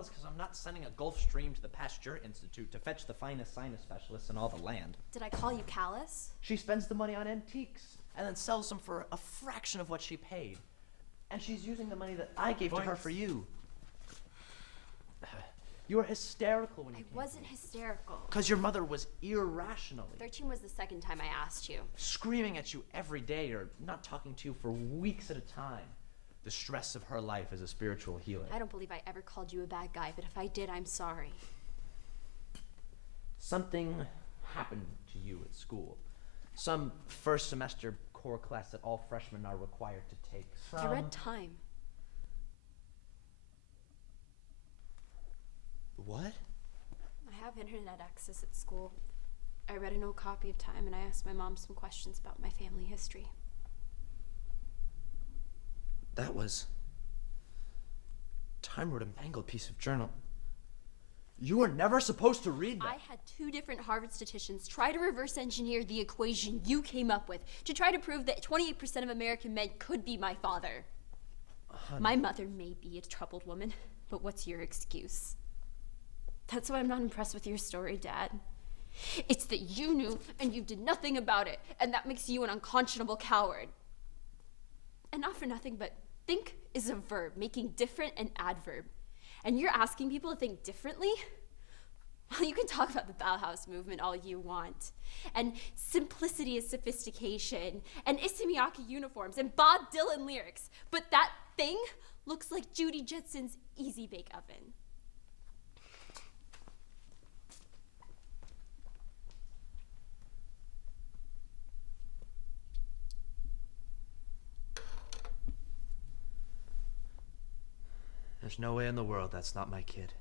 is because I'm not sending a Gulf Stream to the Pasteur Institute to fetch the finest sinus specialists in all the land. Did I call you callous? She spends the money on antiques and then sells them for a fraction of what she paid. And she's using the money that I gave to her for you. You were hysterical when you came. I wasn't hysterical. Because your mother was irrationally. 13 was the second time I asked you. Screaming at you every day or not talking to you for weeks at a time. The stress of her life as a spiritual healer. I don't believe I ever called you a bad guy, but if I did, I'm sorry. Something happened to you at school. Some first semester core class that all freshmen are required to take. I read Time. What? I have internet access at school. I read an old copy of Time and I asked my mom some questions about my family history. That was... Time wrote a mangled piece of journal. You were never supposed to read that. I had 2 different Harvard statisticians try to reverse engineer the equation you came up with to try to prove that 28% of American men could be my father. Honey. My mother may be a troubled woman, but what's your excuse? That's why I'm not impressed with your story, Dad. It's that you knew and you did nothing about it, and that makes you an unconscionable coward. And not for nothing, but think is a verb, making different an adverb. And you're asking people to think differently? Well, you can talk about the Bauhaus movement all you want. And simplicity is sophistication. And Issey Miyake uniforms. And Bob Dylan lyrics. But that thing looks like Judy Jetson's Easy Bake Oven. There's no way in the world that's not my kid.